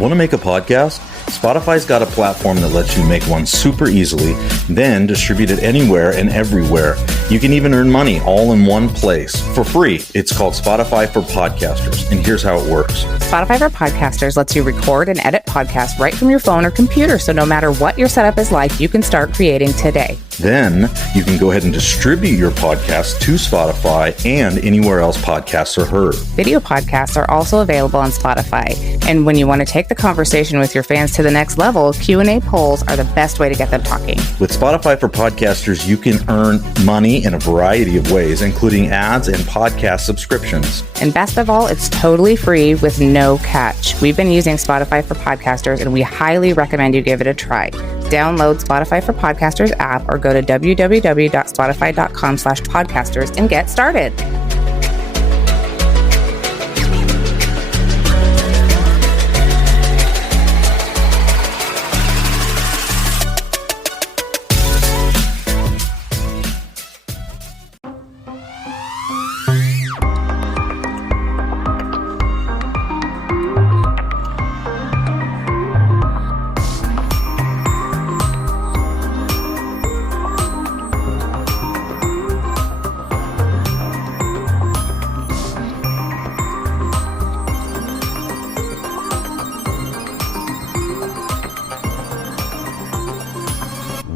Want to make a podcast? Spotify's got a platform that lets you make one super easily, then distribute it anywhere and everywhere. You can even earn money all in one place for free. It's called Spotify for Podcasters, and here's how it works. Spotify for Podcasters lets you record and edit podcasts right from your phone or computer, so no matter what your setup is like, you can start creating today. Then you can go ahead and distribute your podcast to Spotify and anywhere else podcasts are heard. Video podcasts are also available on Spotify. And when you want to take the conversation with your fans to the next level, Q&A polls are the best way to get them talking. With Spotify for Podcasters, you can earn money in a variety of ways, including ads and podcast subscriptions. And best of all, it's totally free with no catch. We've been using Spotify for Podcasters, and we highly recommend you give it a try. Download Spotify for Podcasters app or go to www.spotify.com/podcasters and get started.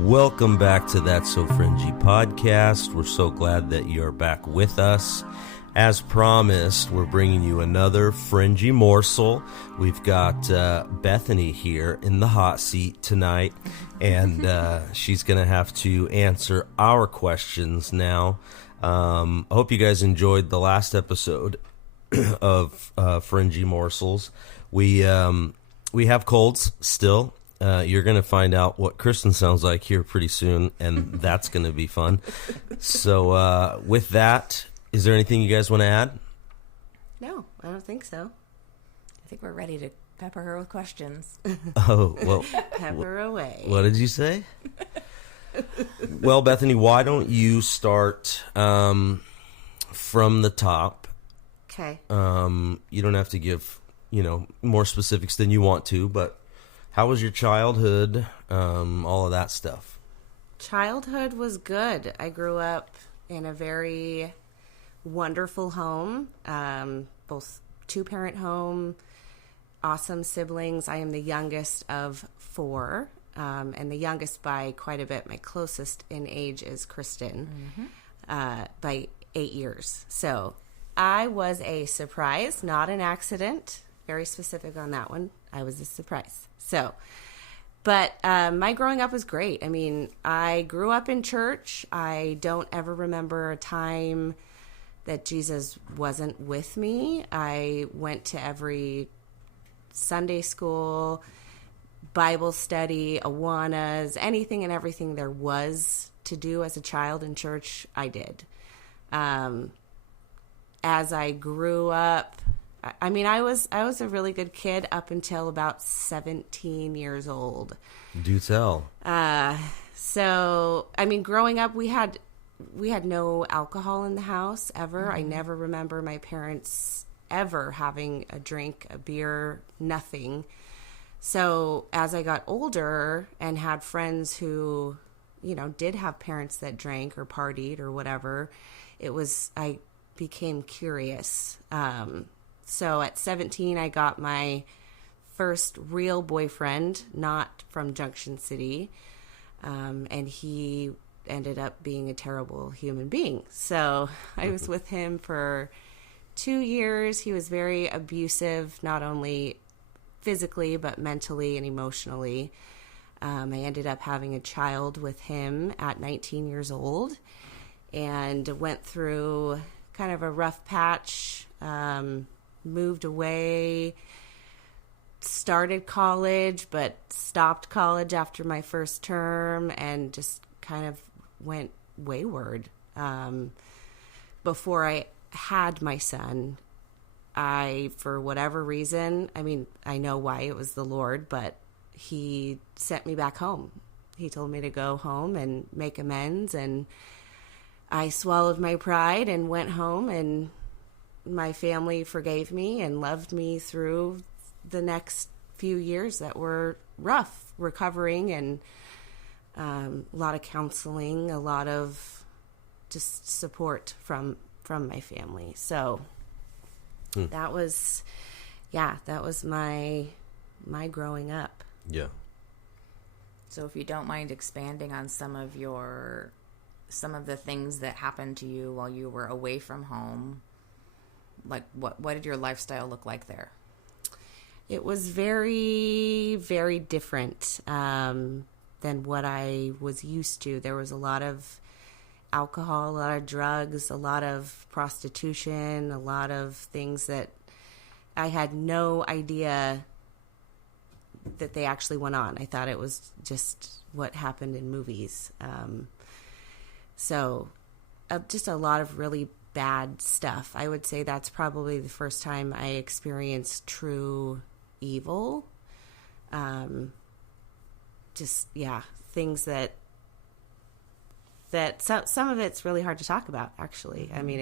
Welcome back to That's So Fringy podcast. We're so glad that you're back with us. As promised, we're bringing you another Fringy Morsel. We've got Bethany here in the hot seat tonight, and she's going to have to answer our questions now. I hope you guys enjoyed the last episode of Fringy Morsels. We have colds still. You're going to find out what Kristen sounds like here pretty soon, and that's going to be fun. So with that, is there anything you guys want to add? No, I don't think so. I think we're ready to pepper her with questions. Oh, well. Pepper away. What did you say? Well, Bethany, why don't you start from the top? Okay. You don't have to give, more specifics than you want to, but how was your childhood? All of that stuff. Childhood was good. I grew up in a very wonderful home, both two-parent home, awesome siblings. I am the youngest of four, and the youngest by quite a bit. My closest in age is Kristen, by 8 years. So I was a surprise, not an accident. Very specific on that one. I was a surprise. So, but my growing up was great. I mean, I grew up in church. I don't ever remember a time that Jesus wasn't with me. I went to every Sunday school, Bible study, Awanas, anything and everything there was to do as a child in church, I did. As I grew up, I mean, I was a really good kid up until about 17 years old. Do tell. So, I mean, growing up, we had no alcohol in the house ever. I never remember my parents ever having a drink, a beer, nothing. So as I got older and had friends who, did have parents that drank or partied or whatever, I became curious. So at 17, I got my first real boyfriend, not from Junction City, and he ended up being a terrible human being. So I was with him for 2 years. He was very abusive, not only physically, but mentally and emotionally. I ended up having a child with him at 19 years old and went through kind of a rough patch, moved away, started college, but stopped college after my first term and just kind of went wayward. Before I had my son, for whatever reason, I mean, I know why, it was the Lord, but he sent me back home. He told me to go home and make amends, and I swallowed my pride and went home, and my family forgave me and loved me through the next few years that were rough, recovering, and a lot of counseling, a lot of just support from my family. So that was my growing up. Yeah. So if you don't mind expanding on some of the things that happened to you while you were away from home, like what did your lifestyle look like there? It was very, very different than what I was used to. There was a lot of alcohol, a lot of drugs, a lot of prostitution, a lot of things that I had no idea that they actually went on. I thought it was just what happened in movies. So just a lot of really bad stuff. I would say that's probably the first time I experienced true evil. Things that some of it's really hard to talk about, actually. I mean,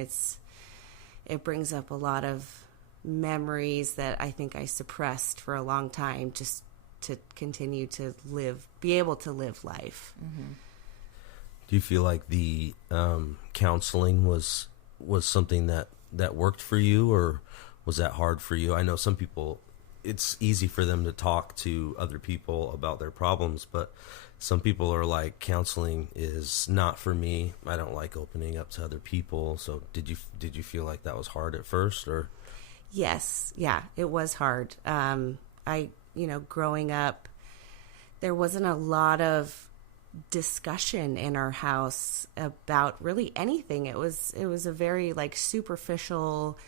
it brings up a lot of memories that I think I suppressed for a long time just to continue to be able to live life. Mm-hmm. Do you feel like the counseling was something that worked for you, or was that hard for you? I know some people, it's easy for them to talk to other people about their problems, but some people are like, counseling is not for me. I don't like opening up to other people. So did you feel like that was hard at first, or? Yes. Yeah, it was hard. Growing up, there wasn't a lot of discussion in our house about really anything. It was a very like superficial,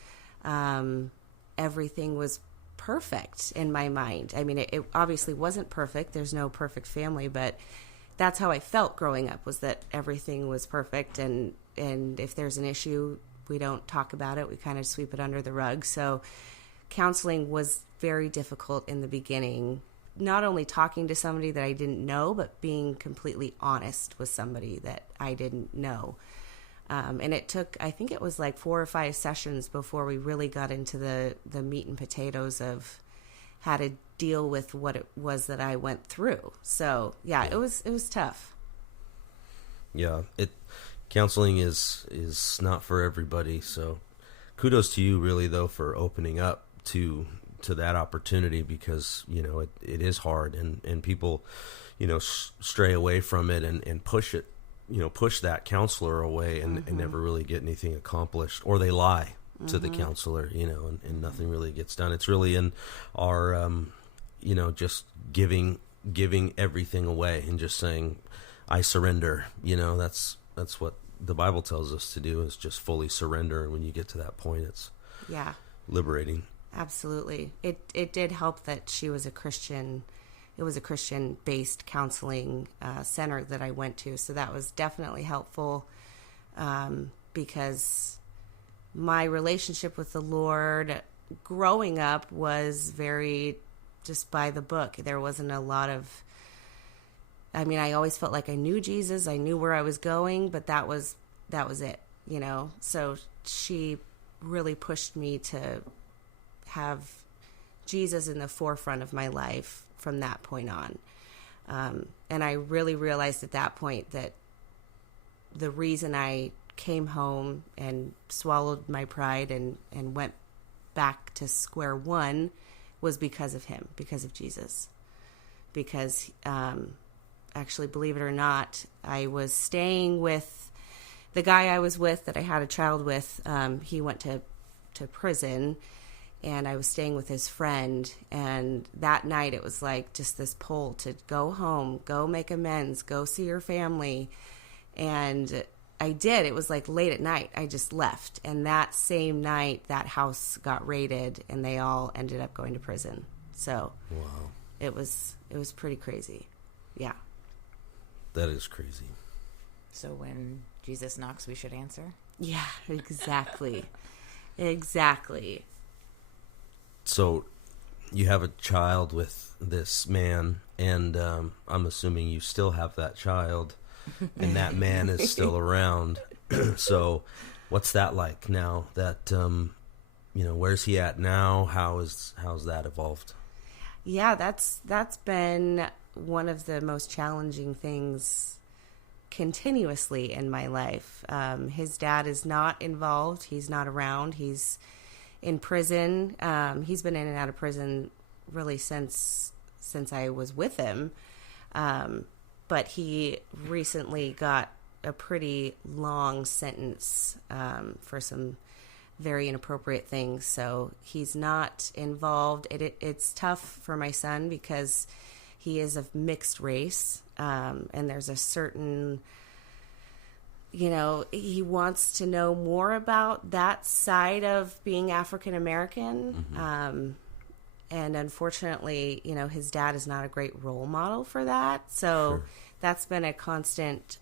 everything was perfect in my mind. I mean, it obviously wasn't perfect. There's no perfect family, but that's how I felt growing up, was that everything was perfect. And if there's an issue, we don't talk about it. We kind of sweep it under the rug. So counseling was very difficult in the beginning. Not only talking to somebody that I didn't know, but being completely honest with somebody that I didn't know. And it took, I think it was like 4 or 5 sessions before we really got into the meat and potatoes of how to deal with what it was that I went through. So yeah, it was tough. Yeah, counseling is not for everybody. So kudos to you, really, though, for opening up to that opportunity, because it is hard, and people stray away from it and push it, push that counselor away and never really get anything accomplished, or they lie to the counselor, and nothing really gets done. It's really in our just giving everything away and just saying, I surrender. That's what the Bible tells us to do, is just fully surrender. And when you get to that point, it's liberating. Absolutely. It did help that she was a Christian. It was a Christian-based counseling center that I went to. So that was definitely helpful, because my relationship with the Lord growing up was very just by the book. There wasn't a lot of, I always felt like I knew Jesus. I knew where I was going, but that was it, So she really pushed me to have Jesus in the forefront of my life from that point on. And I really realized at that point that the reason I came home and swallowed my pride and went back to square one was because of him, because of Jesus. Because actually, believe it or not, I was staying with the guy I was with that I had a child with. He went to prison, and I was staying with his friend. And that night, it was like just this pull to go home, go make amends, go see your family. And I did. It was like late at night. I just left. And that same night, that house got raided, and they all ended up going to prison. So wow, it was pretty crazy. Yeah. That is crazy. So when Jesus knocks, we should answer? Yeah, exactly. Exactly. So you have a child with this man, and I'm assuming you still have that child, and that man is still around. So what's that like now that, where's he at now? How's that evolved? Yeah, that's been one of the most challenging things continuously in my life. His dad is not involved. He's not around. He's in prison. He's been in and out of prison really since I was with him. But he recently got a pretty long sentence for some very inappropriate things. So he's not involved. It's tough for my son because he is of mixed race. And there's a certain, he wants to know more about that side of being African American. Mm-hmm. And unfortunately, his dad is not a great role model for that. So that's been a constant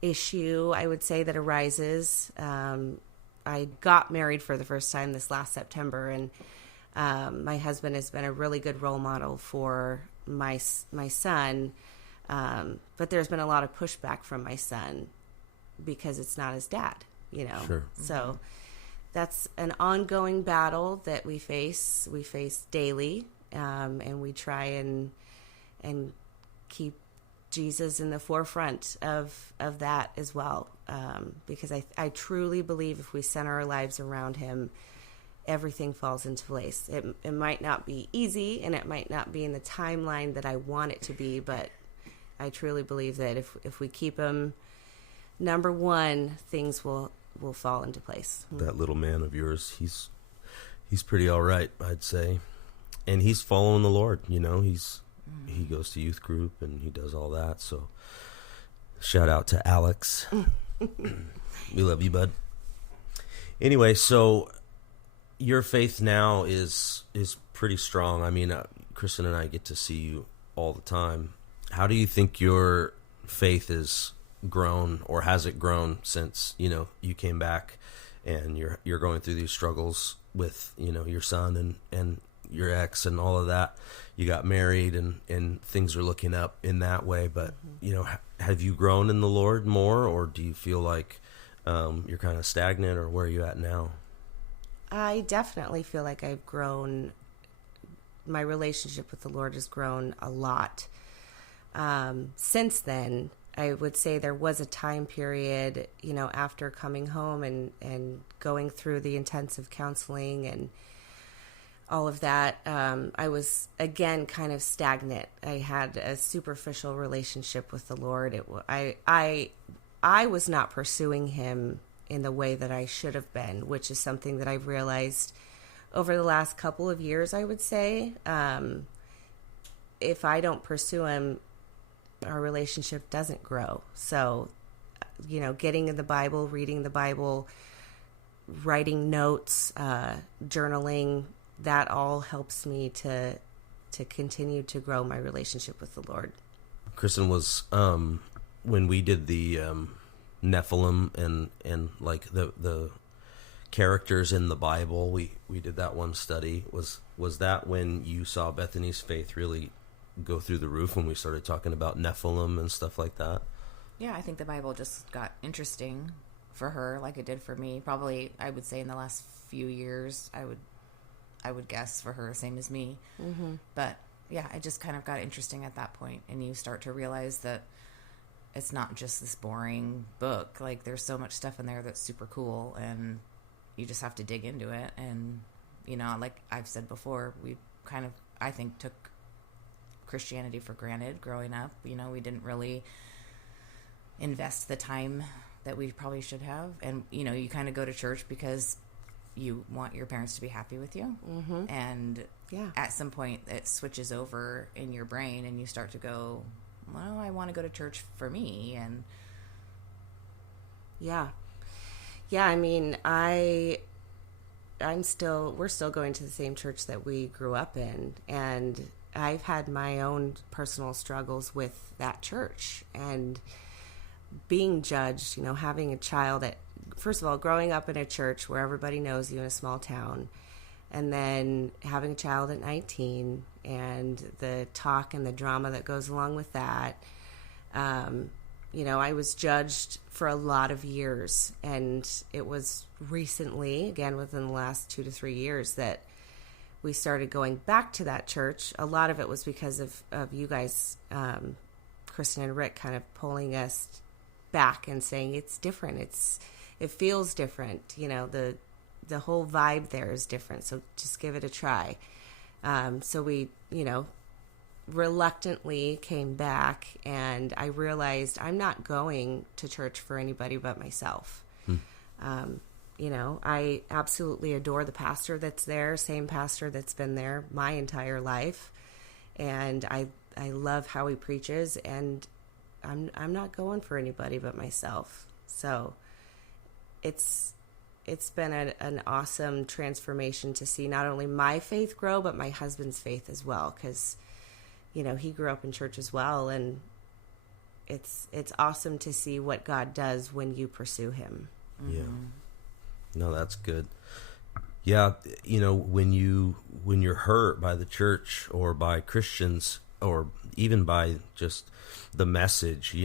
issue, I would say, that arises. I got married for the first time this last September, and my husband has been a really good role model for my son. But there's been a lot of pushback from my son because it's not his dad, Sure. So that's an ongoing battle that we face. We face daily, and we try and keep Jesus in the forefront of that as well, because I truly believe if we center our lives around him, everything falls into place. It might not be easy, and it might not be in the timeline that I want it to be, but I truly believe that if we keep him number one, things will fall into place. That little man of yours, he's pretty all right, I'd say, and he's following the Lord. He goes to youth group and he does all that. So shout out to Alex. We love you, bud. Anyway, so your faith now is pretty strong. I mean, Kristen and I get to see you all the time. How do you think your faith has grown, or has it grown since, you came back and you're going through these struggles with, your son and your ex and all of that? You got married and things are looking up in that way, but have you grown in the Lord more, or do you feel like you're kind of stagnant, or where are you at now? I definitely feel like I've grown. My relationship with the Lord has grown a lot. Since then, I would say there was a time period, after coming home and going through the intensive counseling and all of that, I was, again, kind of stagnant. I had a superficial relationship with the Lord. I was not pursuing him in the way that I should have been, which is something that I've realized over the last couple of years, I would say. If I don't pursue him, our relationship doesn't grow. So, getting in the Bible, reading the Bible, writing notes, journaling, that all helps me to continue to grow my relationship with the Lord. Kristen, was when we did the Nephilim and like the characters in the Bible, we did that one study. Was that when you saw Bethany's faith really go through the roof, when we started talking about Nephilim and stuff like that? Yeah, I think the Bible just got interesting for her, like it did for me. Probably, I would say in the last few years, I would guess for her, same as me. Mm-hmm. But yeah, it just kind of got interesting at that point, and you start to realize that it's not just this boring book. Like, there's so much stuff in there that's super cool, and you just have to dig into it. And like I've said before, we kind of, I think, took Christianity for granted growing up. We didn't really invest the time that we probably should have. And you kind of go to church because you want your parents to be happy with you. Mm-hmm. And at some point it switches over in your brain, and you start to go, well, I want to go to church for me. And I mean, we're still going to the same church that we grew up in, and I've had my own personal struggles with that church and being judged, having a child that, first of all, growing up in a church where everybody knows you in a small town, and then having a child at 19 and the talk and the drama that goes along with that. I was judged for a lot of years, and it was recently, again, within the last 2 to 3 years, that we started going back to that church. A lot of it was because of you guys, Kristen and Rick, kind of pulling us back and saying it's different. It feels different. The whole vibe there is different. So just give it a try. So we, reluctantly came back, and I realized I'm not going to church for anybody but myself. I absolutely adore the pastor that's there, same pastor that's been there my entire life. And I love how he preaches, and I'm not going for anybody but myself. So it's been an awesome transformation to see not only my faith grow, but my husband's faith as well. 'Cause, he grew up in church as well, and it's awesome to see what God does when you pursue him. Yeah. No, that's good. Yeah, when you're hurt by the church or by Christians or even by just the message,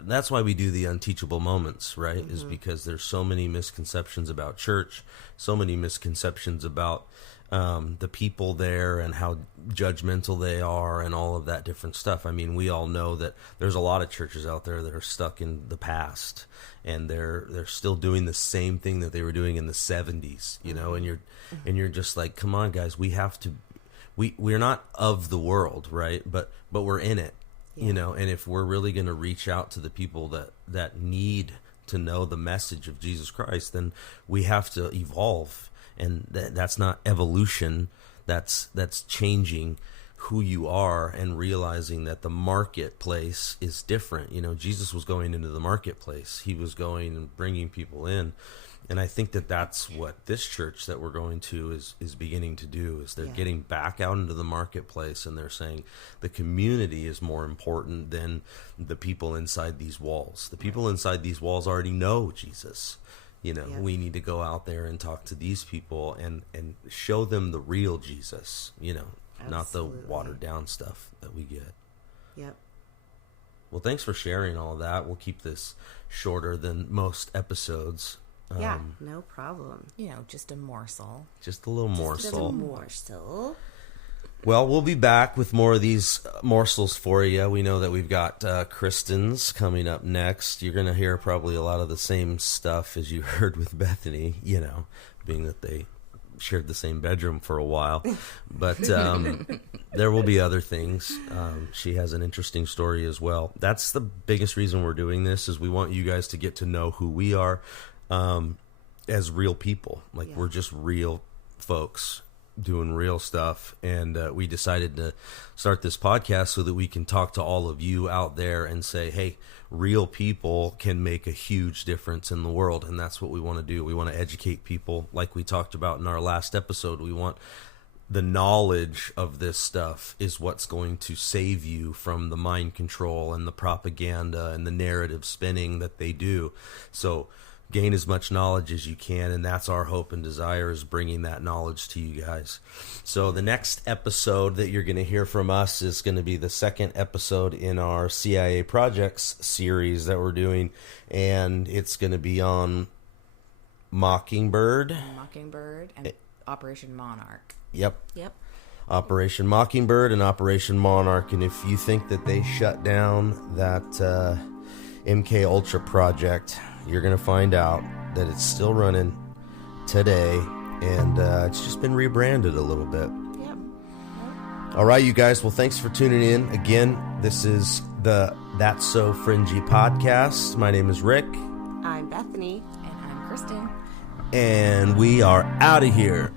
that's why we do the unteachable moments, right? Is because there's so many misconceptions about church, so many misconceptions about the people there and how judgmental they are and all of that different stuff. I mean, we all know that there's a lot of churches out there that are stuck in the past, and they're still doing the same thing that they were doing in the 70s, and you're just like, come on, guys, we're not of the world, right? But we're in it, and if we're really going to reach out to the people that need to know the message of Jesus Christ, then we have to evolve. And that's not evolution. That's changing who you are and realizing that the marketplace is different. Jesus was going into the marketplace. He was going and bringing people in. And I think that's what this church that we're going to is beginning to do, is they're getting back out into the marketplace, and they're saying the community is more important than the people inside these walls. The people inside these walls already know Jesus. We need to go out there and talk to these people and show them the real Jesus, not the watered down stuff that we get. Yep. Well, thanks for sharing all of that. We'll keep this shorter than most episodes. Yeah, no problem. Just a morsel. Just a little morsel. Just a morsel. Well, we'll be back with more of these morsels for you. We know that we've got Kristen's coming up next. You're going to hear probably a lot of the same stuff as you heard with Bethany, being that they shared the same bedroom for a while. But there will be other things. She has an interesting story as well. That's the biggest reason we're doing this, is we want you guys to get to know who we are as real people. We're just real folks doing real stuff, and we decided to start this podcast so that we can talk to all of you out there and say, hey, real people can make a huge difference in the world. And that's what we want to do. We want to educate people, like we talked about in our last episode. We want the knowledge of this stuff is what's going to save you from the mind control and the propaganda and the narrative spinning that they do. So gain as much knowledge as you can, and that's our hope and desire, is bringing that knowledge to you guys. So the next episode that you're going to hear from us is going to be the second episode in our CIA Projects series that we're doing, and it's going to be on Mockingbird and Operation Monarch. Yep. Operation Mockingbird and Operation Monarch. And if you think that they shut down that MK Ultra project, you're going to find out that it's still running today, and it's just been rebranded a little bit. Yep. All right, you guys. Well, thanks for tuning in. Again, this is the That's So Fringy podcast. My name is Rick. I'm Bethany. And I'm Kristen. And we are out of here.